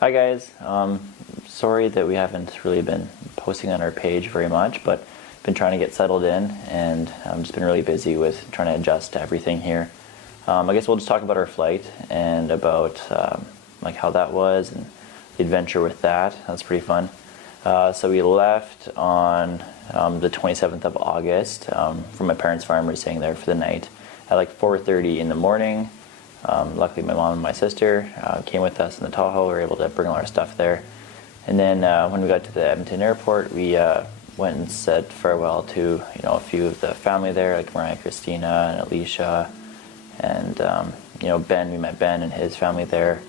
Hi guys, sorry that we haven't really been posting on our page very much, but been trying to get settled in and just been really busy with trying to adjust to everything here. I guess we'll just talk about our flight and about like how that was and the adventure with that. That's pretty fun. So we left on the 27th of August from my parents' farm. We were staying there for the night at like 4:30 in the morning. Luckily my mom and my sister came with us in the Tahoe. We were able to bring all our stuff there. And then when we got to the Edmonton airport, we went and said farewell to a few of the family there, like Mariah, Christina, and Alicia, and Ben. We met Ben and his family there.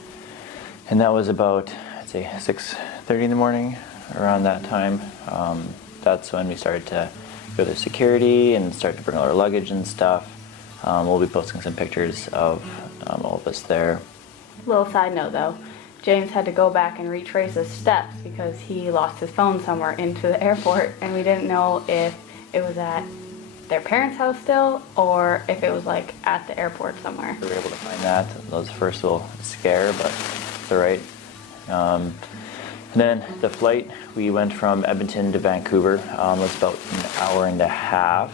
And that was about, I'd say, 6:30 in the morning, around that time. That's when we started to go to security and start to bring all our luggage and stuff. We'll be posting some pictures of all of us there. Little side note though, James had to go back and retrace his steps because he lost his phone somewhere into the airport, and we didn't know if it was at their parents' house still or if it was like at the airport somewhere. We were able to find that. That was the first little scare, but it's alright. And then the flight, we went from Edmonton to Vancouver. It was about an hour and a half.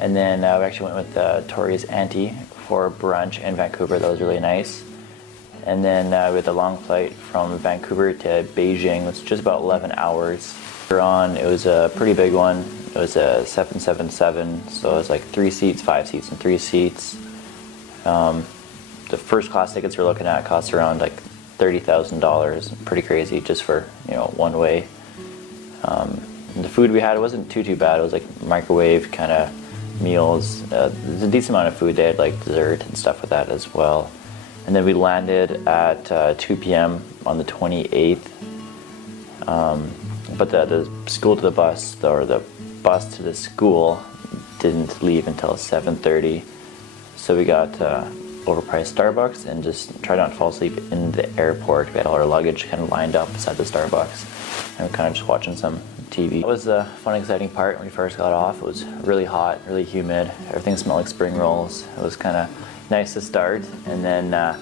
And then we actually went with Tori's auntie for brunch in Vancouver. That was really nice. And then we had the long flight from Vancouver to Beijing, which was just about 11 hours. It was a pretty big one. It was a 777, so it was like 3 seats, 5 seats, and 3 seats. The first class tickets we're looking at cost around like $30,000. Pretty crazy, just for one way. And the food we had, it wasn't too bad. It was like microwave kind of meals. There's a decent amount of food. They had like dessert and stuff with that as well. And then we landed at 2 p.m. on the 28th. But the school to the bus, or the bus to the school, didn't leave until 7:30. So we got overpriced Starbucks and just tried not to fall asleep in the airport. We had all our luggage kind of lined up beside the Starbucks, and we're kind of just watching some TV. That was the fun, exciting part when we first got off. It was really hot, really humid. Everything smelled like spring rolls. It was kind of nice to start. And then our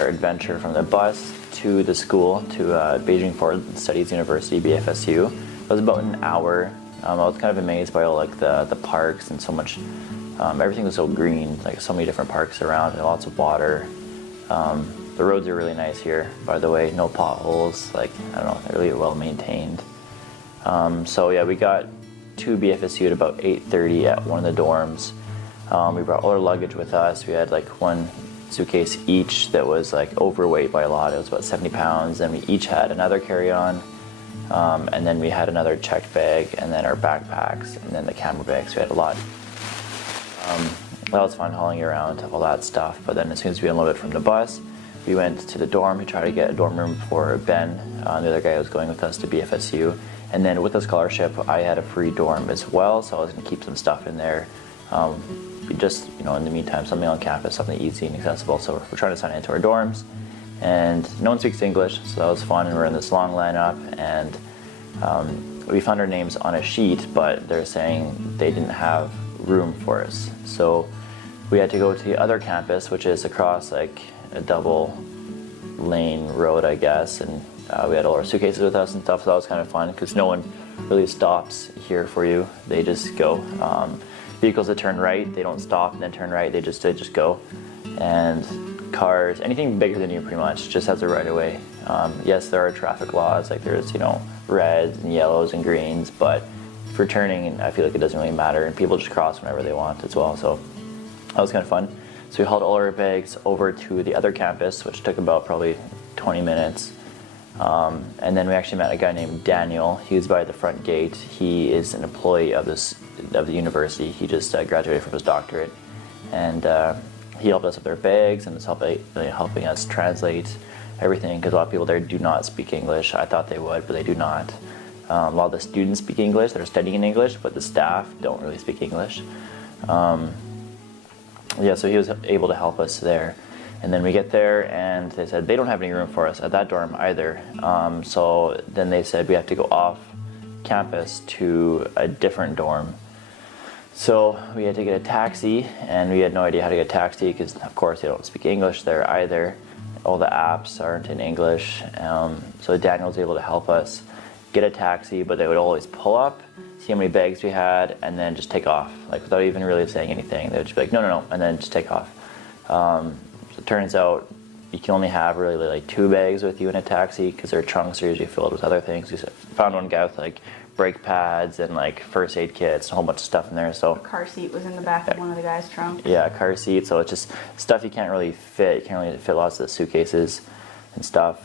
adventure from the bus to the school, to Beijing Foreign Studies University, BFSU. It was about an hour. I was kind of amazed by all like the parks and so much. Everything was so green, like so many different parks around and lots of water. The roads are really nice here, by the way. No potholes. Like, I don't know, they're really well maintained. So yeah, we got to BFSU at about 8:30 at one of the dorms. We brought all our luggage with us. We had like one suitcase each that was like overweight by a lot. It was about 70 pounds. Then we each had another carry-on. And then we had another checked bag, and then our backpacks, and then the camera bags. We had a lot. That was fun hauling around all that stuff. But then as soon as we unloaded from the bus, we went to the dorm to try to get a dorm room for Ben, the other guy who was going with us to BFSU. And then with the scholarship, I had a free dorm as well, so I was going to keep some stuff in there. Just, in the meantime, something on campus, something easy and accessible. So we're trying to sign into our dorms. And no one speaks English, so that was fun. And we're in this long lineup, and we found our names on a sheet, but they're saying they didn't have room for us. So we had to go to the other campus, which is across like a double lane road, I guess. And we had all our suitcases with us and stuff, so that was kind of fun because no one really stops here for you. They just go. Vehicles that turn right, they don't stop and then turn right, they just go. And cars, anything bigger than you pretty much, just has a right of way. Yes, there are traffic laws, like there's, reds and yellows and greens, but for turning, I feel like it doesn't really matter, and people just cross whenever they want as well, so that was kind of fun. So we hauled all our bags over to the other campus, which took about probably 20 minutes. And then we actually met a guy named Daniel. He was by the front gate. He is an employee of the university. He just graduated from his doctorate, and he helped us with our bags and was helping us translate everything, because a lot of people there do not speak English. I thought they would, but they do not. A lot of the students speak English. They're studying in English, but the staff don't really speak English. Yeah, so he was able to help us there. And then we get there, and they said they don't have any room for us at that dorm either. So then they said we have to go off campus to a different dorm. So we had to get a taxi, and we had no idea how to get a taxi because, of course, they don't speak English there either. all the apps aren't in English. So Daniel was able to help us get a taxi, but they would always pull up, see how many bags we had, and then just take off, like without even really saying anything. They would just be like, no, no, no, and then just take off. So it turns out you can only have really like 2 bags with you in a taxi because their trunks are usually filled with other things. We found one guy with like brake pads and like first aid kits, a whole bunch of stuff in there. So A car seat was in the back of one of the guys' trunks. yeah, car seat. So it's just stuff you can't really fit. You can't really fit lots of suitcases and stuff.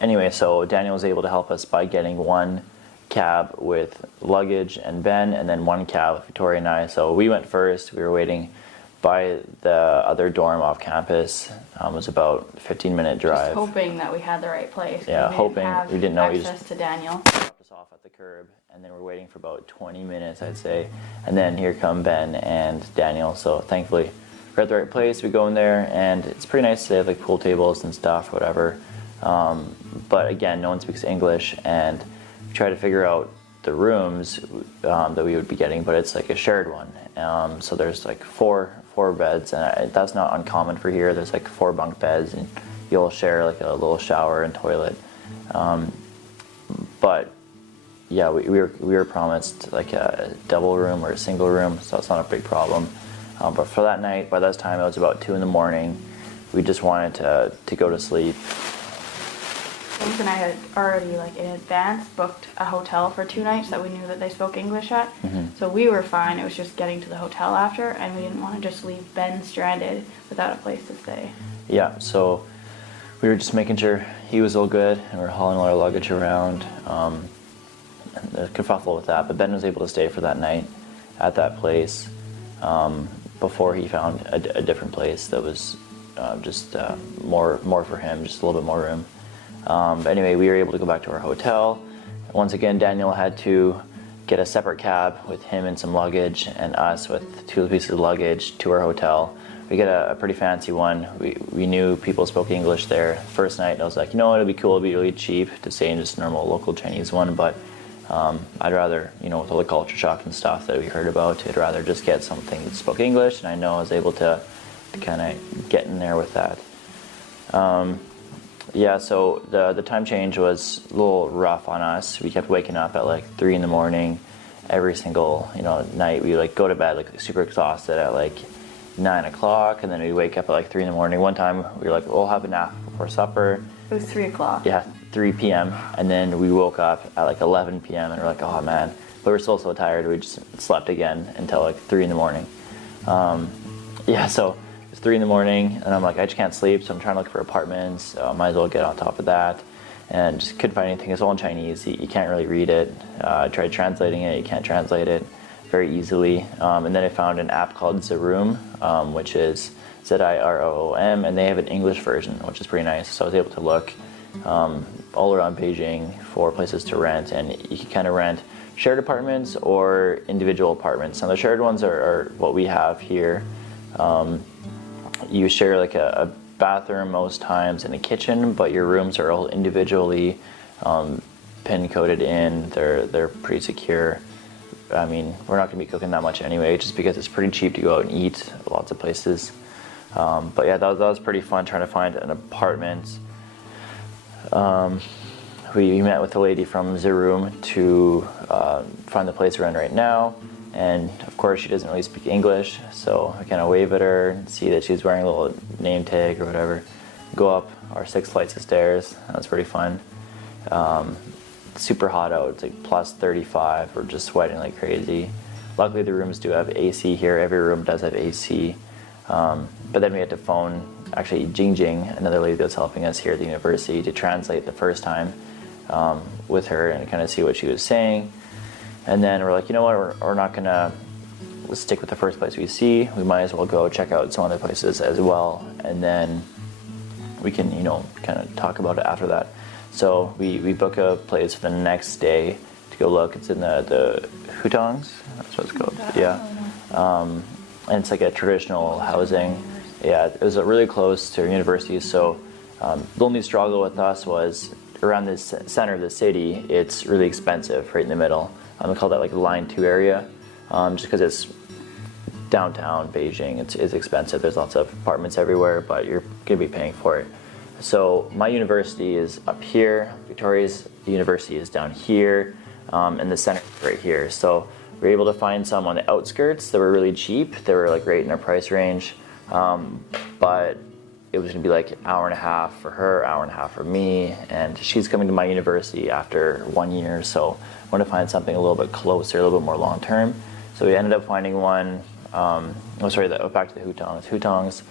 Anyway, so Daniel was able to help us by getting one cab with luggage and Ben, and then one cab with Victoria and I. So we went first. We were waiting by the other dorm off campus. It was about a 15-minute drive. Just hoping that we had the right place. Yeah, hoping. We didn't know. Access to Daniel. Dropped us off at the curb, and then we're waiting for about 20 minutes, I'd say. And then here come Ben and Daniel. So thankfully, we're at the right place. We go in there, and it's pretty nice. They have like pool tables and stuff, whatever. But again, no one speaks English, and we try to figure out the rooms that we would be getting, but it's like a shared one. So there's like four beds, and that's not uncommon for here. There's like 4 bunk beds, and you'll share like a little shower and toilet. But yeah, we were promised like a double room or a single room, so it's not a big problem. But for that night, by that time it was about 2 a.m. We just wanted to go to sleep. James and I had already, like in advance, booked a hotel for 2 nights that we knew that they spoke English at. So we were fine. It was just getting to the hotel after, and we didn't want to just leave Ben stranded without a place to stay. Yeah, so we were just making sure he was all good, and we were hauling all our luggage around. And a kerfuffle with that, but Ben was able to stay for that night at that place before he found a different place that was just more for him, just a little bit more room. But anyway, we were able to go back to our hotel. Once again, Daniel had to get a separate cab with him and some luggage, and us with 2 pieces of luggage to our hotel. We got a pretty fancy one. We knew people spoke English there. First night, I was like, you know what, it'd be cool, it'd be really cheap to stay in just a normal local Chinese one, but I'd rather, with all the culture shock and stuff that we heard about, I'd rather just get something that spoke English, and I know I was able to kind of get in there with that. Yeah, so the time change was a little rough on us. We kept waking up at like 3 a.m. every single night. We like go to bed like super exhausted at like 9 o'clock, and then we wake up at like 3 a.m. One time we were like, we'll have a nap before supper. It was 3 o'clock. Yeah, 3 p.m. And then we woke up at like 11 p.m. and we're like, oh man. But we're still so tired, we just slept again until like 3 a.m. Yeah, so it's 3 a.m. and I'm like, I just can't sleep, so I'm trying to look for apartments. Might as well get on top of that. And just couldn't find anything. It's all in Chinese. You can't really read it. I tried translating it. You can't translate it very easily. And then I found an app called Ziroom, which is Ziroom, and they have an English version, which is pretty nice. So I was able to look all around Beijing for places to rent, and you can kind of rent shared apartments or individual apartments. Now the shared ones are what we have here. You share like a bathroom most times and a kitchen, but your rooms are all individually pin coded in. They're pretty secure. I mean, we're not going to be cooking that much anyway, just because it's pretty cheap to go out and eat lots of places. But yeah, that was pretty fun trying to find an apartment. We met with a lady from Ziroom to find the place we're in right now. And of course, she doesn't really speak English, so I kind of wave at her and see that she's wearing a little name tag or whatever. Go up our 6 flights of stairs. That was pretty fun. Super hot out. It's like plus 35. We're just sweating like crazy. Luckily, the rooms do have AC here. Every room does have AC. But then we had to phone actually Jing, another lady that's helping us here at the university, to translate the first time with her and kind of see what she was saying. And then we're like, you know what, we're not going to stick with the first place we see. We might as well go check out some other places as well. And then we can, kind of talk about it after that. So we book a place for the next day to go look. It's in the Hutongs, that's what it's called. Yeah. And it's like a traditional housing. Yeah, it was really close to our university. So the only struggle with us was around the center of the city, it's really expensive right in the middle. We call that like the Line 2 area, just because it's downtown Beijing. It's expensive. There's lots of apartments everywhere, but you're gonna be paying for it. So my university is up here. Victoria's university is down here, and the center is right here. So we were able to find some on the outskirts that were really cheap. They were like right in our price range, but it was gonna be like an hour and a half for her, hour and a half for me, and she's coming to my university after 1 year, so I want to find something a little bit closer, a little bit more long term. So we ended up finding one, back to the Hutongs.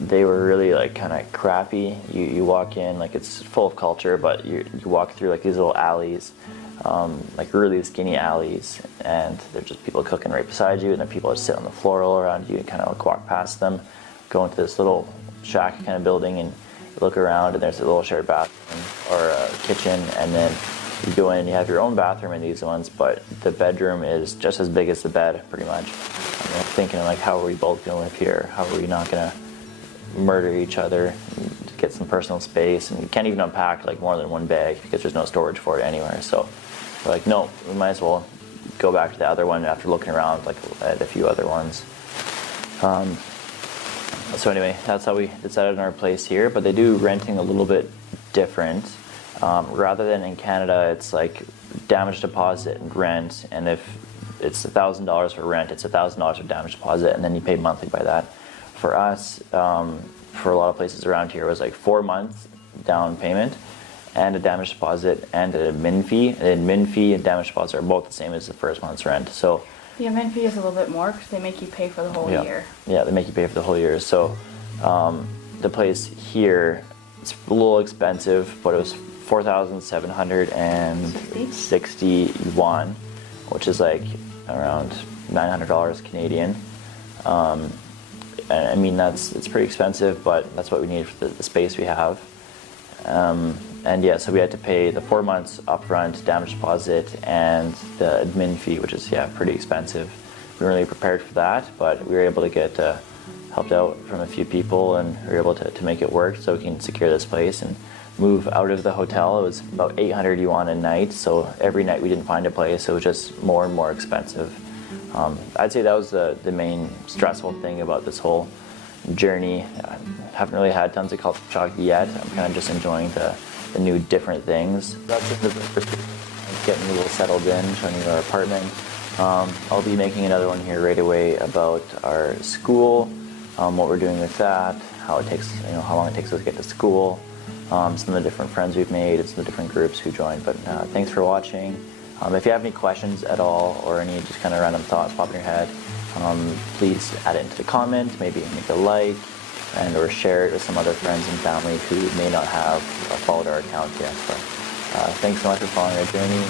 They were really like kind of crappy. You walk in, like it's full of culture, but you walk through like these little alleys, like really skinny alleys, and there's just people cooking right beside you, and then people just sit on the floor all around you and kind of like walk past them, go into this little shack kind of building and look around, and there's a little shared bathroom or a kitchen, and then you go in and you have your own bathroom in these ones, but the bedroom is just as big as the bed, pretty much. I'm thinking like, how are we both gonna live here? How are we not gonna murder each other, get some personal space? And you can't even unpack like more than one bag because there's no storage for it anywhere. So we're like, no, we might as well go back to the other one after looking around like at a few other ones. So anyway, that's how we decided on our place here, but they do renting a little bit different. Rather than in Canada, it's like damage deposit and rent, and if it's $1,000 for rent, it's $1,000 for damage deposit, and then you pay monthly by that. For us, for a lot of places around here, it was like 4 months down payment and a damage deposit and an admin fee. An admin fee and damage deposit are both the same as the first month's rent. So the admin fee is a little bit more because they make you pay for the whole year. Yeah, they make you pay for the whole year. So the place here, it's a little expensive, but it was 4,760 yuan, which is like around $900 Canadian. I mean, it's pretty expensive, but that's what we need for the space we have. And yeah, so we had to pay the 4 months upfront damage deposit and the admin fee, which is pretty expensive. We weren't really prepared for that, but we were able to get helped out from a few people, and we were able to make it work so we can secure this place and move out of the hotel. It was about 800 yuan a night, so every night we didn't find a place. It was just more and more expensive. I'd say that was the main stressful thing about this whole journey. I haven't really had tons of culture shock yet. I'm kind of just enjoying the new different things. That's just the first getting a little settled in, showing you our apartment. I'll be making another one here right away about our school, what we're doing with that, how long it takes us to get to school, some of the different friends we've made, and some of the different groups who joined. But thanks for watching. If you have any questions at all or any just kind of random thoughts pop in your head, please add it into the comment, maybe make a like, and or share it with some other friends and family who may not have followed our account yet. But thanks so much for following our journey.